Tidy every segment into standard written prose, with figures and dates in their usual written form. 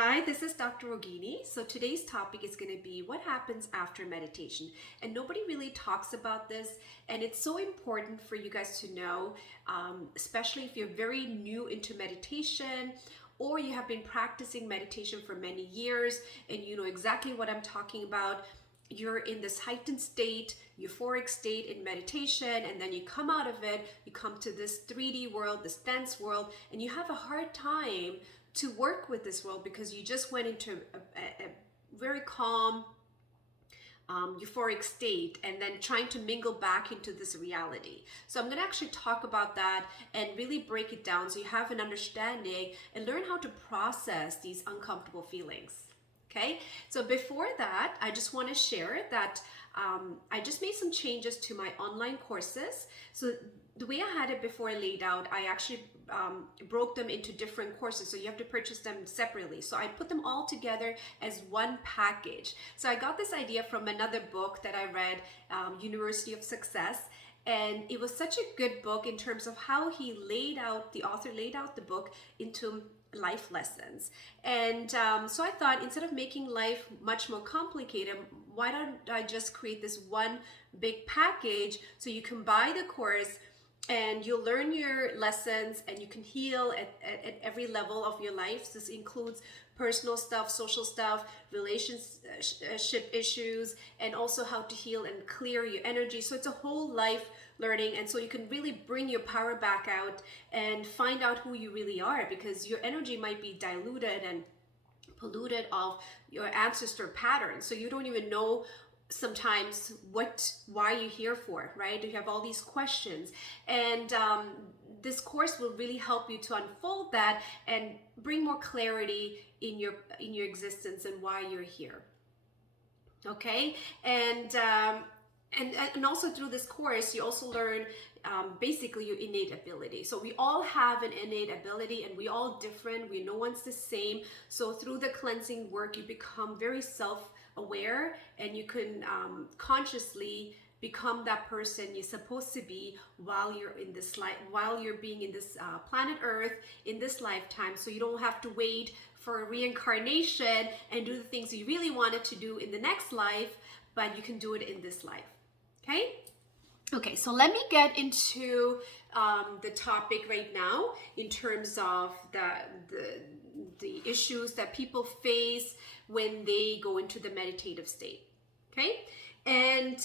Hi, this is Dr. Rogini. So today's topic is going to be what happens after meditation. And nobody really talks about this, and it's so important for you guys to know, especially if you're very new into meditation or you have been practicing meditation for many years and you know exactly what I'm talking about. You're in this heightened state, euphoric state in meditation, and then you come out of it, you come to this 3D world, this dense world, and you have a hard time to work with this world because you just went into a very calm, euphoric state and then trying to mingle back into this reality. So I'm going to actually talk about that and really break it down so you have an understanding and learn how to process these uncomfortable feelings. Okay, so before that, I just want to share that I just made some changes to my online courses. So the way I had it before I laid out, I actually broke them into different courses. So you have to purchase them separately. So I put them all together as one package. So I got this idea from another book that I read, University of Success. And it was such a good book in terms of how the author laid out the book into life lessons. And so I thought, instead of making life much more complicated, why don't I just create this one big package so you can buy the course and you'll learn your lessons and you can heal at every level of your life. This includes personal stuff, social stuff, relationship issues, and also how to heal and clear your energy. So it's a whole life learning, and so you can really bring your power back out and find out who you really are, because your energy might be diluted and polluted of your ancestor patterns. So you don't even know sometimes why you're here for, right? You have all these questions, and this course will really help you to unfold that and bring more clarity in your existence and why you're here. Okay, and also through this course, you also learn basically your innate ability. So we all have an innate ability, and we all different. No one's the same. So through the cleansing work, you become very self-aware, and you can consciously become that person you're supposed to be while you're in this life, while you're being in this planet Earth in this lifetime. So you don't have to wait for reincarnation and do the things you really wanted to do in the next life, but you can do it in this life. Okay, so let me get into the topic right now in terms of the issues that people face when they go into the meditative state. Okay, and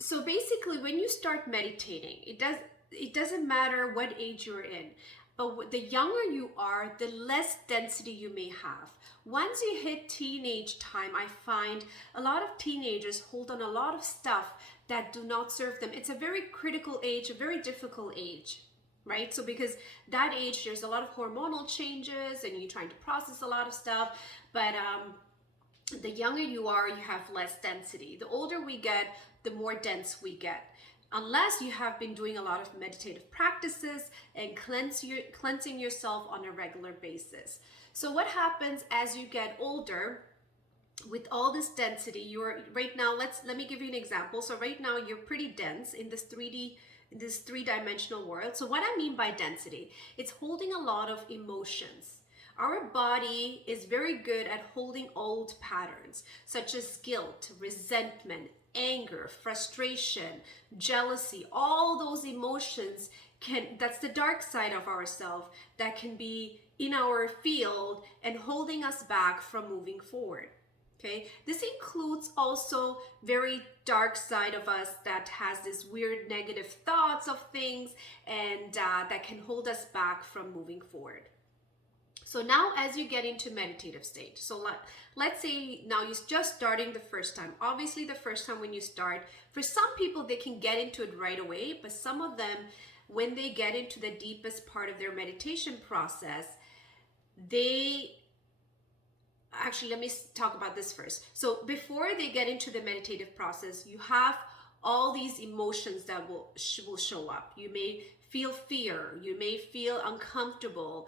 so basically, when you start meditating, it doesn't matter what age you're in, but the younger you are, the less density you may have. Once you hit teenage time, I find a lot of teenagers hold on a lot of stuff that do not serve them. It's a very critical age, a very difficult age, right? So because that age, there's a lot of hormonal changes and you're trying to process a lot of stuff, but the younger you are, you have less density. The older we get, the more dense we get. Unless you have been doing a lot of meditative practices and cleansing yourself on a regular basis. So what happens as you get older, with all this density, you're right now, let me give you an example. So right now you're pretty dense in this 3D, in this three-dimensional world. So what I mean by density, it's holding a lot of emotions. Our body is very good at holding old patterns, such as guilt, resentment, anger, frustration, jealousy. All those emotions that's the dark side of ourselves that can be in our field and holding us back from moving forward. Okay, this includes also very dark side of us that has this weird negative thoughts of things, and that can hold us back from moving forward. So now as you get into meditative state, so let's say now you're just starting the first time. Obviously the first time when you start, for some people they can get into it right away, but some of them, when they get into the deepest part of their meditation process, actually, let me talk about this first. So before they get into the meditative process, you have all these emotions that will show up. You may feel fear, you may feel uncomfortable,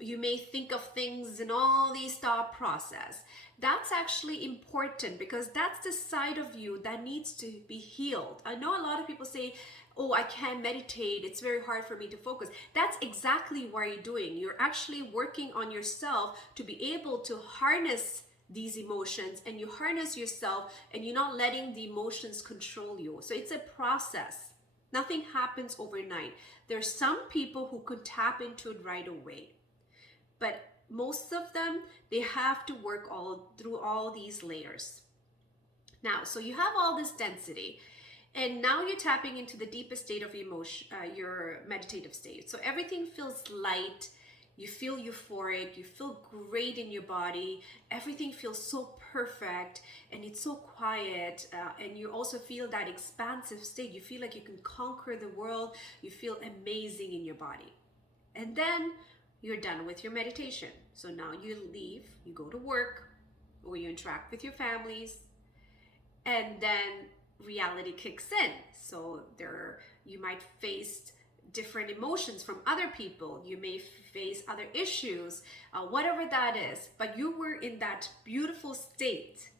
you may think of things in all these thought process. That's actually important because that's the side of you that needs to be healed. I know a lot of people say, oh, I can't meditate, it's very hard for me to focus. That's exactly what you're doing. You're actually working on yourself to be able to harness these emotions, and you harness yourself and you're not letting the emotions control you. So it's a process. Nothing happens overnight. There's some people who could tap into it right away, but most of them, they have to work through all these layers. Now, so you have all this density, and now you're tapping into the deepest state of emotion, your meditative state. So everything feels light. You feel euphoric. You feel great in your body. Everything feels so perfect, and it's so quiet. And you also feel that expansive state. You feel like you can conquer the world. You feel amazing in your body. And then you're done with your meditation. So now you leave, you go to work, or you interact with your families, and then reality kicks in. So you might face different emotions from other people. You may face other issues, whatever that is. But you were in that beautiful state.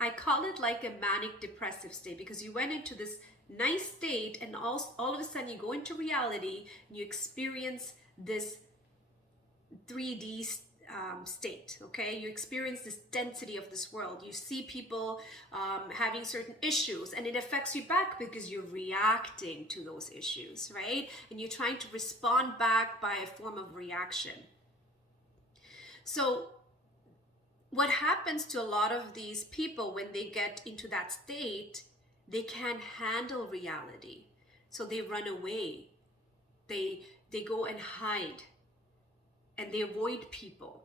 I call it like a manic depressive state, because you went into this nice state, and all of a sudden you go into reality and you experience this 3D state. Okay, you experience this density of this world. You see people having certain issues, and it affects you back because you're reacting to those issues, right? And you're trying to respond back by a form of reaction. So what happens to a lot of these people when they get into that state, they can't handle reality, so they run away. They go and hide, and they avoid people.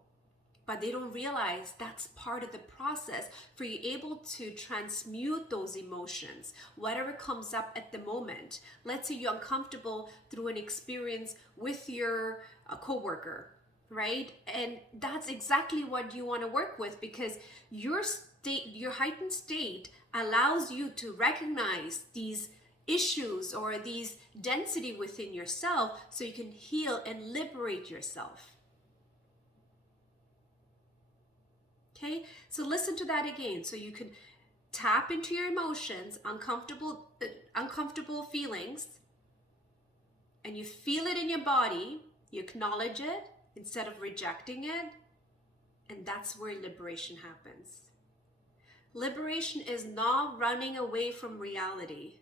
But they don't realize that's part of the process for you able to transmute those emotions, whatever comes up at the moment. Let's say you're uncomfortable through an experience with your coworker, right? And that's exactly what you want to work with, because your state, your heightened state, allows you to recognize these issues or these density within yourself, so you can heal and liberate yourself. Okay, so listen to that again, so you can tap into your emotions, uncomfortable feelings, and you feel it in your body. You acknowledge it instead of rejecting it, and that's where liberation happens. Liberation is not running away from reality,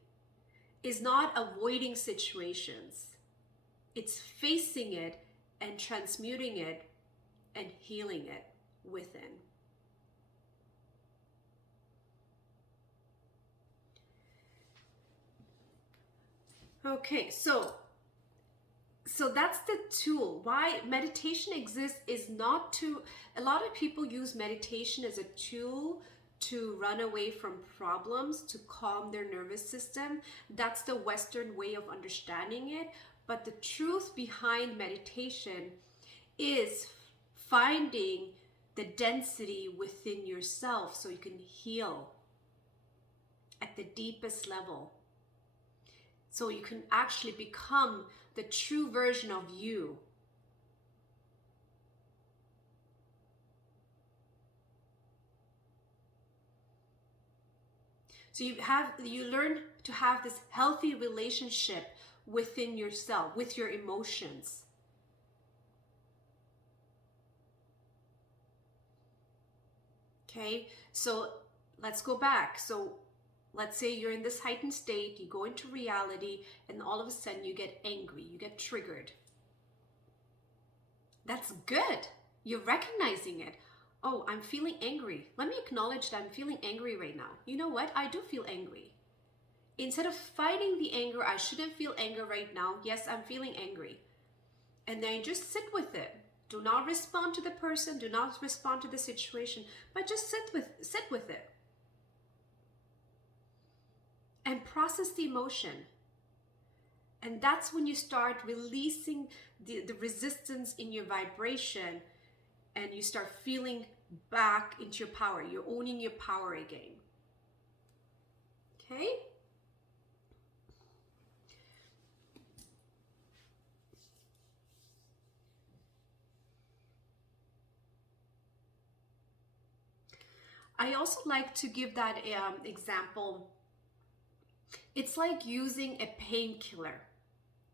is not avoiding situations. It's facing it and transmuting it and healing it within. Okay, so that's the tool. Why meditation exists is not to, a lot of people use meditation as a tool to run away from problems, to calm their nervous system. That's the Western way of understanding it. But the truth behind meditation is finding the density within yourself so you can heal at the deepest level. So you can actually become the true version of you. So you learn to have this healthy relationship within yourself, with your emotions. Okay, so let's go back. So let's say you're in this heightened state, you go into reality, and all of a sudden you get angry, you get triggered. That's good. You're recognizing it. Oh, I'm feeling angry. Let me acknowledge that I'm feeling angry right now. You know what? I do feel angry. Instead of fighting the anger, I shouldn't feel anger right now. Yes, I'm feeling angry. And then just sit with it. Do not respond to the person. Do not respond to the situation. But just sit with it. And process the emotion. And that's when you start releasing the resistance in your vibration, and you start feeling back into your power. You're owning your power again. Okay? I also like to give that example. It's like using a painkiller,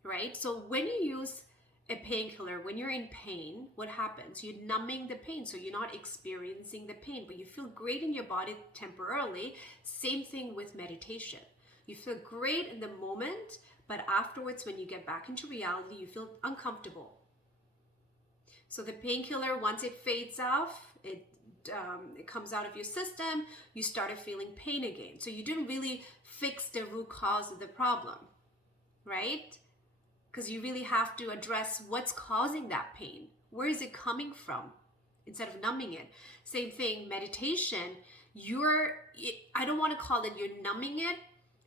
right? So when you use a painkiller, when you're in pain, what happens? You're numbing the pain, so you're not experiencing the pain, but you feel great in your body temporarily. Same thing with meditation. You feel great in the moment, but afterwards, when you get back into reality, you feel uncomfortable. So the painkiller, once it fades off, it comes out of your system, you started feeling pain again. So you didn't really fix the root cause of the problem, right? Because you really have to address what's causing that pain. Where is it coming from? Instead of numbing it. Same thing, meditation, I don't want to call it you're numbing it.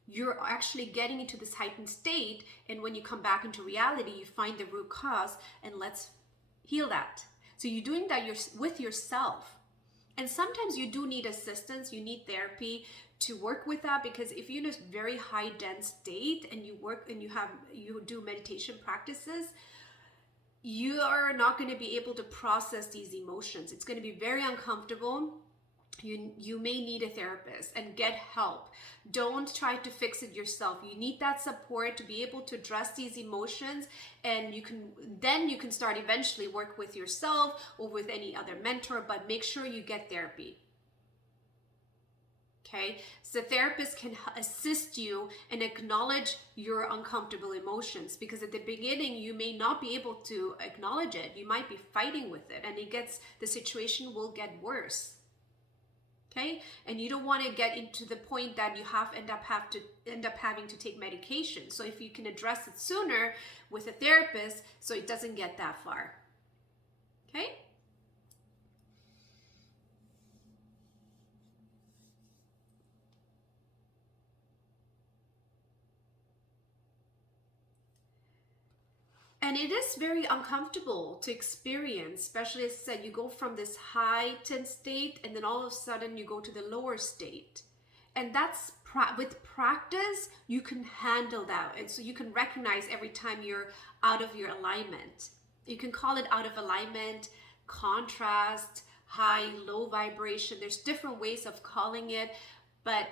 You're actually getting into this heightened state. And when you come back into reality, you find the root cause and let's heal that. So you're doing that with yourself. And sometimes you do need assistance, you need therapy to work with that, because if you're in a very high dense state and you work and you do meditation practices, you are not going to be able to process these emotions. It's going to be very uncomfortable. You may need a therapist and get help. Don't try to fix it yourself. You need that support to be able to address these emotions, and you can start eventually work with yourself or with any other mentor, but make sure you get therapy. Okay, so the therapist can assist you and acknowledge your uncomfortable emotions, because at the beginning you may not be able to acknowledge it. You might be fighting with it, and the situation will get worse. Okay, and you don't want to get into the point that you end up having to take medication. So if you can address it sooner with a therapist, so it doesn't get that far. Okay. And it is very uncomfortable to experience, especially as I said, you go from this heightened state and then all of a sudden you go to the lower state. And that's with practice, you can handle that. And so you can recognize every time you're out of your alignment. You can call it out of alignment, contrast, high, low vibration. There's different ways of calling it, but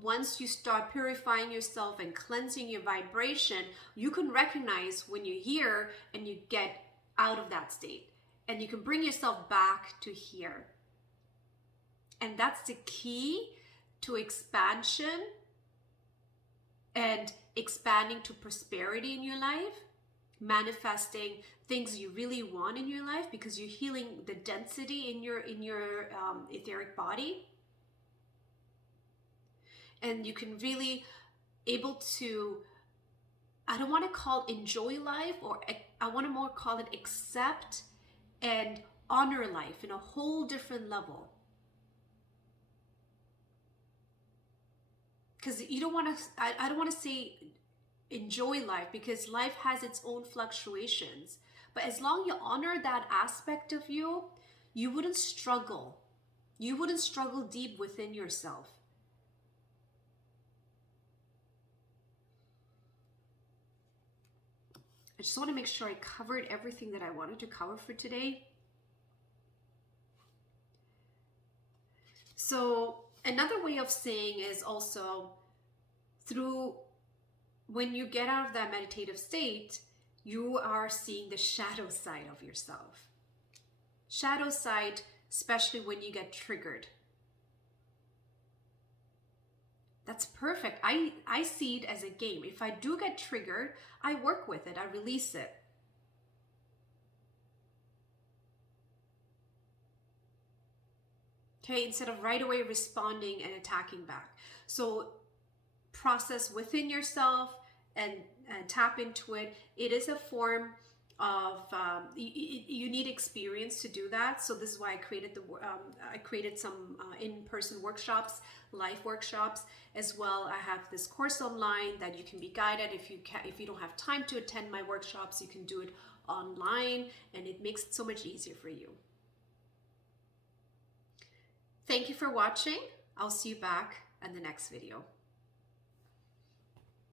once you start purifying yourself and cleansing your vibration, you can recognize when you're here and you get out of that state, and you can bring yourself back to here. And that's the key to expansion and expanding to prosperity in your life, manifesting things you really want in your life, because you're healing the density in your etheric body. And you can really able to, I don't want to call it enjoy life, or I want to more call it accept and honor life in a whole different level. Because you don't want to, I don't want to say enjoy life, because life has its own fluctuations. But as long as you honor that aspect of you, you wouldn't struggle. You wouldn't struggle deep within yourself. I just want to make sure I covered everything that I wanted to cover for today. So another way of saying is also when you get out of that meditative state, you are seeing the shadow side of yourself. Shadow side, especially when you get triggered. That's perfect. I see it as a game. If I do get triggered, I work with it. I release it. Okay, instead of right away responding and attacking back. So process within yourself and tap into it. It is a form of you need experience to do that. So this is why I created some in-person workshops, live workshops as well. I have this course online that you can be guided. If you don't have time to attend my workshops, you can do it online, and it makes it so much easier for you. Thank you for watching. I'll see you back in the next video.